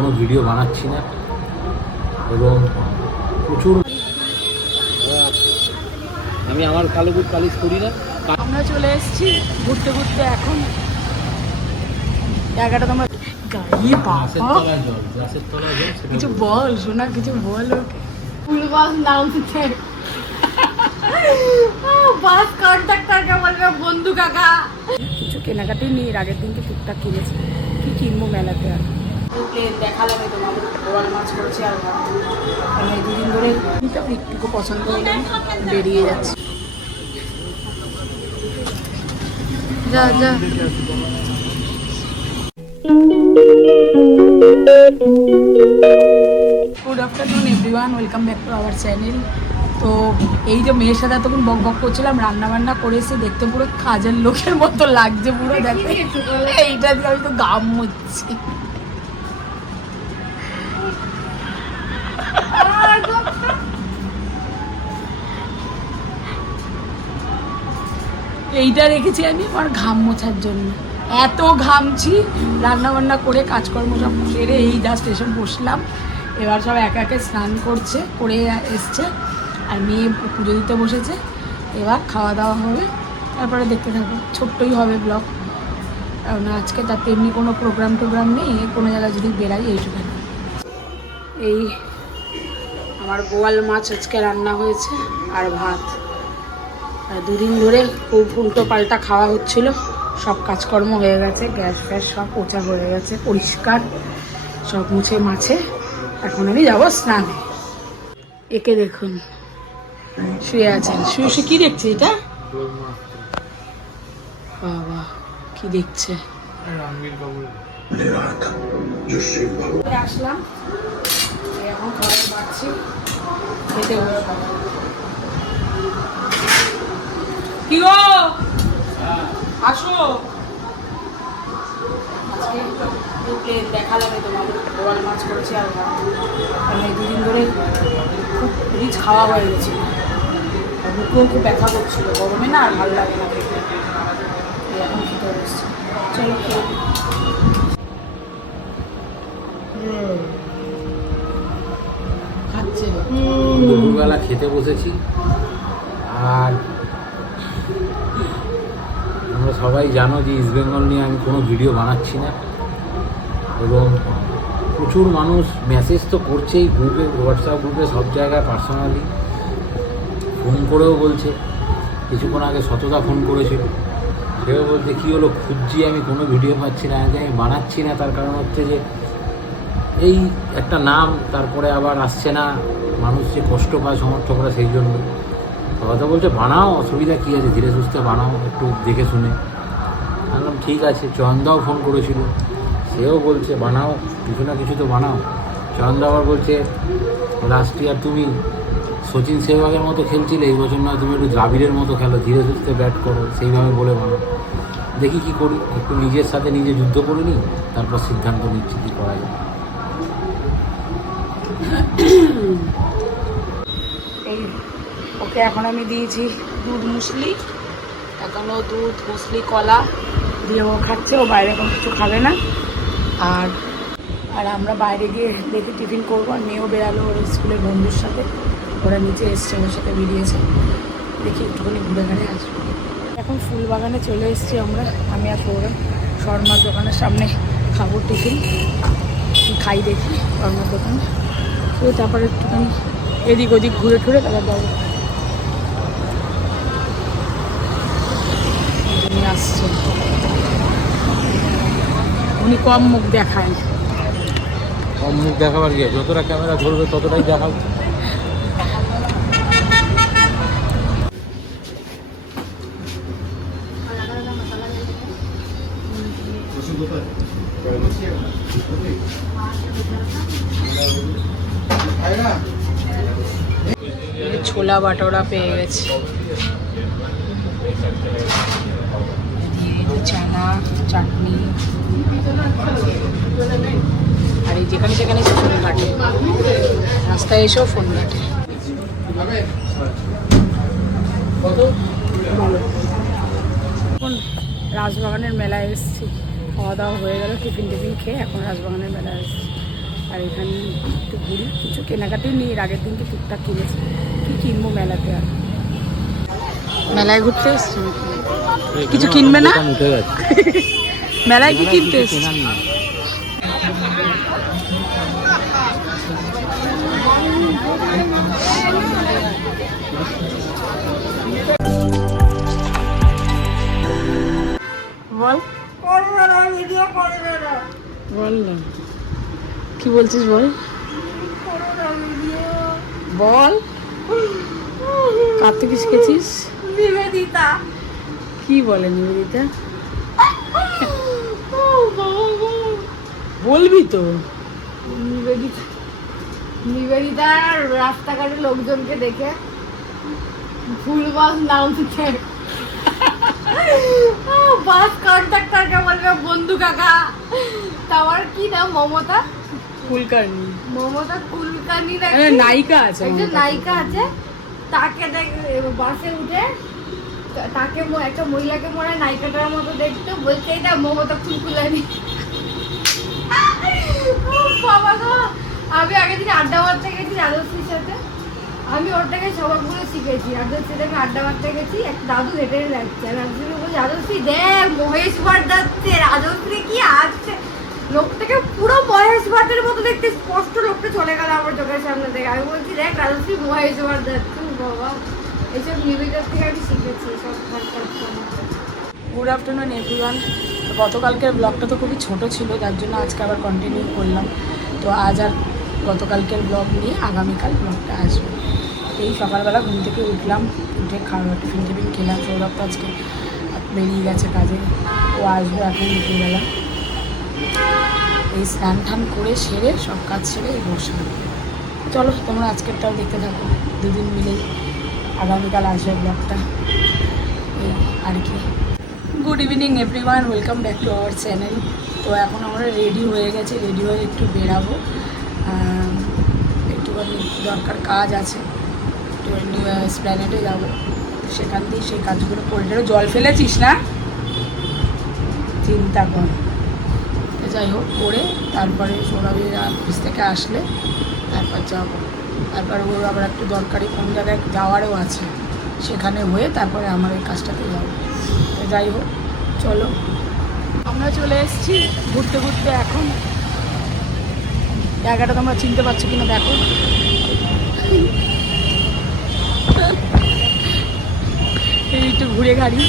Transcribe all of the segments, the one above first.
কোনো ভিডিও বানাচ্ছি না এবং প্রচুর আমি আমার কালো বুট পালিশ করি না। আমরা চলে এসেছি ঘুরতে ঘুরতে, এখন জায়গাটা তোমার গাড়ি কিছু বল শোনা, কিছু বল ওকে। ফুল বাস নাম দিচ্ছে বাস কন্ট্রাক্টরকে বলবে বন্ধু কাকা। কিছু কেনাকাটি নিয়ে আগের দিনকে টুকটাক কিনেছি, কি কিনবো মেলাতে। আর দেখালাম তোমার বোয়াল মাছ করেছি আর আমি দুদিন ধরে একটুকু পছন্দ হলো, বেরিয়ে যাচ্ছি। যা যা good afternoon everyone, welcome back to our channel. তো এই যে মেয়ের সাথে তখন বক বক করছিলাম, রান্নাবান্না করেছি, দেখতে পুরো কাজের লোকের মতো লাগছে পুরো। দেখো এইটা দিয়ে আমি তো গাম হচ্ছি। এইটা রেখেছি আমি আমার ঘাম মোছার জন্য, এত ঘামছি। রান্না বান্না করে কাজকর্ম সব সেরে এই জাস্ট এসে বসলাম। এবার সব একা একে স্নান করছে, করে এসছে, আর মেয়ে পুজো দিতে বসেছে। এবার খাওয়া দাওয়া হবে, তারপরে দেখতে থাকবো। ছোট্টই হবে ব্লগ, কারণ আজকে তার তেমনি কোনো প্রোগ্রাম নেই। কোনো জায়গায় যদি বেরাই এইটুকু। এই আমার বোয়াল মাছ আজকে রান্না হয়েছে আর ভাত। আর দুদিন ধরে খুব উল্টো পাল্টা খাওয়া হচ্ছিল, সব কাজকর্ম হয়ে গেছে, গ্যাস ফ্যাস সব পোছা হয়ে গেছে, পরিষ্কার সব মুছে মাছে। এখন আমি যাবো স্নানে। একে দেখুন শুয়ে আছেন, শুয়ে শুয়ে কি দেখছে এটা? বাবা কি দেখছে? আসলাম এখন খাবার পাচ্ছি, খেতে বসবো। কি গো আসো, আজকে দেখালাম তোমার বোয়াল মাছ করেছি আর আমি দুদিন ধরে খুব রিচ খাওয়া হয়ে গেছিল, বুকেও খুব ব্যথা করছিল গরমে না, আর ভালো লাগে না খেতে। এখন খেতে বসছি, চলো খেয়ে। খাচ্ছে দুপুরবেলা খেতে বসেছি, আর আমরা সবাই জানো যে ইস্ট বেঙ্গল নিয়ে আমি কোনো ভিডিও বানাচ্ছি না এবং প্রচুর মানুষ মেসেজ তো করছেই গ্রুপে, হোয়াটসঅ্যাপ গ্রুপে, সব জায়গায় পার্সোনালি ফোন করেও বলছে। কিছুক্ষণ আগে সততা ফোন করেছিল, সেও বলছে কী হলো, খুঁজছি আমি কোনো ভিডিও পাচ্ছি না। আমি বানাচ্ছি না, তার কারণ হচ্ছে যে এই একটা নাম, তারপরে আবার আসছে না, মানুষ যে কষ্ট পায় সমর্থকরা, সেই জন্য কথা বলছে বানাও, অসুবিধা কী আছে, ধীরে সুস্থে বানাও, একটু দেখে শুনে। বললাম ঠিক আছে। চয়নদাও ফোন করেছিল, সেও বলছে বানাও, কিছু না কিছু তো বানাও। চয়নদা আবার বলছে লাস্ট ইয়ার তুমি সচিন সেহবাগের মতো খেলছিলে, এই বছর নয় তুমি একটু দ্রাবিড়ের মতো খেলো, ধীরে সুস্থে ব্যাট করো, সেইভাবে বলে বানাও। দেখি কী করি, একটু নিজের সাথে নিজে যুদ্ধ করে নিই, তারপর সিদ্ধান্ত নিচ্ছি কী করা যায়। এই ওকে এখন আমি দিয়েছি দুধ মুসলি, এখনও দুধ মুসলি কলা দিয়ে ও খাচ্ছে, ও বাইরে কোনো কিছু খাবে না। আর আর আমরা বাইরে গিয়ে দেখি টিফিন করবো। আর মেয়েও বেরালো ওর স্কুলের বন্ধুর সাথে, ওরা নিচে এসছে, ওর সাথে বেরিয়েছে, দেখি একটুখানি ঘুরে ঘুরে আসবো। এখন ফুল বাগানে চলে এসেছি আমরা, আমি আর সৌরভ। শর্মার দোকানের সামনে খাবো টিফিন, খাই দেখি শর্মার দোকানে। তো তারপরে একটুখানি এদিক ওদিক ঘুরে টুরে তারপর যাবো। উনি আসছে, উনি কম মুখ দেখায়। কম মুখ দেখাবার গিয়ে যতটা ক্যামেরা ধরবে ততটাই দেখাবো। ছোলা বাটোরা পেয়ে গেছে, চানা চাটনি, আর এই যেখানে সেখানে ফোন ঘাটে, রাস্তায় এসেও ফোন ঘাটে। এখন রাজবাগানের মেলায় এসেছি, খাওয়া দাওয়া হয়ে গেল, টিফিন খেয়ে এখন রাজবাগানের মেলায় এসেছি। আর এখানে একটু ঘুরি, কিছু কেনাকাটি নিয়ে এর আগের দিনকে টুকটাক কিনেছি। কি কিনবো মেলাতে? আর মেলায় ঘুরতে এসছি, কিছু কিনবে না? উঠে গেছে মেলায় কি কিনতে এসছি? বল বল না, কি বলছিস বল বল। কার থেকে শিখেছিস? নিবেদিতা। কি বলে নিবেদিতা? বলবি তো। নিবেদিতা রাস্তাঘাটে লোকজনকে দেখে ফুল বাস নামছে, বাস কন্ট্রাক্টরকে বলবে বন্ধু কাকা। তারপর কি নাম? মমতা কুলকার্নি। মমতা কুলকার্নি নায়িকা আছে, একজন নায়িকা আছে। তাকে বাসে উঠে তাকে একটা মহিলাকে মনে হয় নায়িকাটার মতো দেখতে, বলছে এটা মমতা কুলকুলানি। বাবা গো, আমি আগের দিন আড্ডা মারতে গেছি রাজশ্রীর সাথে। আমি ওর থেকে সবাইগুলো শিখেছি। রাজশ্রীর সাথে আড্ডা মারতে গেছি, একটা দাদু হেঁটে যাচ্ছে। রাজশ্রী বলছে রাজশ্রী দেখ মহেশ ভাট যাচ্ছে। রাজশ্রী কি আসছে, লোকটাকে পুরো মহেশ ভাটের মতো দেখতে, স্পষ্ট লোকটা চলে গেল আমার চোখের সামনে থেকে। আমি বলছি দেখ রাজশ্রী মহেশ ভাট যাচ্ছে। বাবা, এইসব নিবেদিতার থেকে আমি শিখেছি সব। Good afternoon everyone. তো গতকালকের ব্লগটা তো খুবই ছোট ছিল, যার জন্য আজকে আবার কন্টিনিউ করলাম। তো আজ আর গতকালকের ব্লগ নিয়ে আগামীকাল ব্লগটা আসবে। এই সকালবেলা ঘুম থেকে উঠলাম, উঠে খাওয়া টিফিন খেলাম। সৌরভ তো আজকে বেরিয়ে গেছে কাজে, ও আসবে এখন বিকেলবেলা। এই স্নান টান করে সেরে সব কাজ সেরে এই বসলাম। চলো তোমরা আজকেরটাও দেখতে থাকো, দুদিন মিলেই আগামীকাল আসবে ব্লগটা। এই আর কি। Good evening everyone, welcome back to our channel. তো এখন আমরা রেডি হয়ে গেছি, রেডি হয়ে একটু বেরাবো। একটুখানি দরকার কাজ আছে, একটু স্প্ল্যানেডে যাবো, সেখান দিয়ে সেই কাজগুলো করে দেবো। জল ফেলেছিস না? চিন্তা কর। তো যাই হোক, করে তারপরে সৌরভের অফিস থেকে আসলে তারপর যাবো। তারপর ওর আবার একটু দরকারি কোন জায়গায় যাওয়ারও আছে, সেখানে হয়ে তারপরে আমার এই কাজটাতে যাবো। তো যাই হোক, চলো। আমরা চলে এসেছি ঘুরতে ঘুরতে। এখন জায়গাটা তোমরা চিনতে পারছো কিনা দেখো। এই একটু ঘুরে গাড়ি,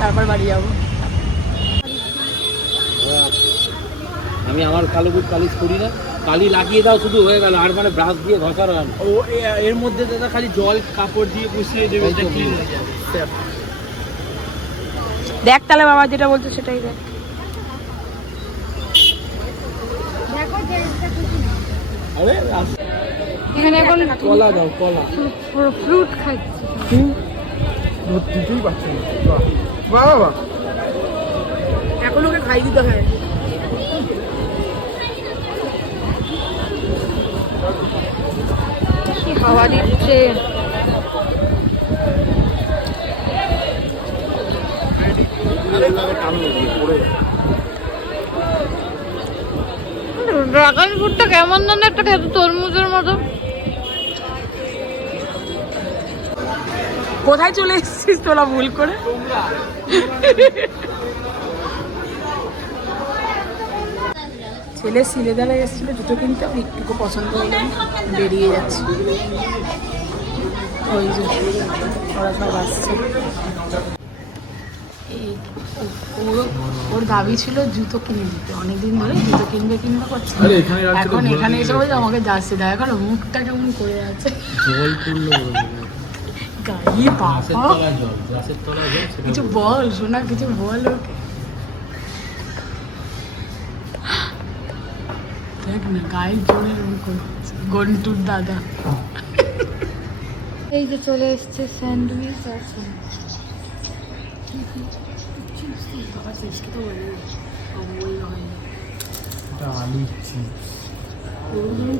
তারপর বাড়ি যাবো। আমি আমার কালো বুট পালিশ করি না, কালি লাগিয়ে দাও শুধু, হয়ে গেল। আর মানে ব্রাশ দিয়ে ঘষার হয় না। ও এর মধ্যে দাদা খালি জল কাপড় দিয়ে পুষিয়ে দেবে, এটা ক্লিন হয়ে যাবে। দেখ তাহলে বাবা যেটা বলছে সেটাই দেখ। আরে এখানে এখন কলা দাও, কলা ফ্রুট খাচ্ছি। দুধ দিতেই পারছে না। বাহ বাহ বাহ, এখন ওকে খাই দিতে হয়। হাওয়া দিচ্ছে। ড্রাগন ফ্রুটটা কেমন যেন একটা খেতে, তরমুজের মতো। কোথায় চলে এসেছিস তোরা ভুল করে? ছেলে সিলেদারে এসেছিল জুতো কিনতে, একটুকু পছন্দ হলো, বেরিয়ে যাচ্ছে। ওই যে ওরা সব আসছে। ওর দাবি ছিল জুতো কিনে দিতে, অনেকদিন ধরে জুতো কিনবে করছে। এখন এখানে এসে বলছে আমাকে যাচ্ছে দেয়। এখন মুখটা কেমন করে আছে, জল পড়লো গায়ে বাবা। কিছু বল শোনা, কিছু বল ওকে। দেখ না গায়ে জোরে গন্টুর দাদা। এই যে চলে এসছে স্যান্ডউইচ আছে।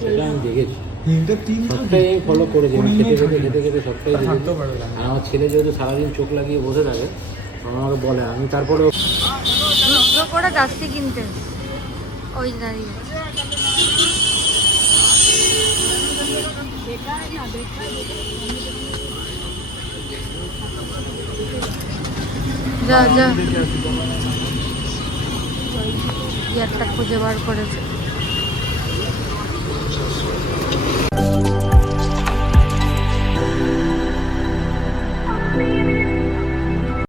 সেটা আমি দেখেছি, সবটাই আমি ফলো করেছি। আমি খেতে খেতে সবটাই দেখেছি। আর আমার ছেলে যেহেতু সারাদিন চোখ লাগিয়ে বসে থাকে, আমাকে বলে, আমি তারপরে করে যাচ্ছি কিনতে, ওই দাঁড়িয়ে দেখায় না দেখায় যা যা কি একটা খুঁজে বার করেছে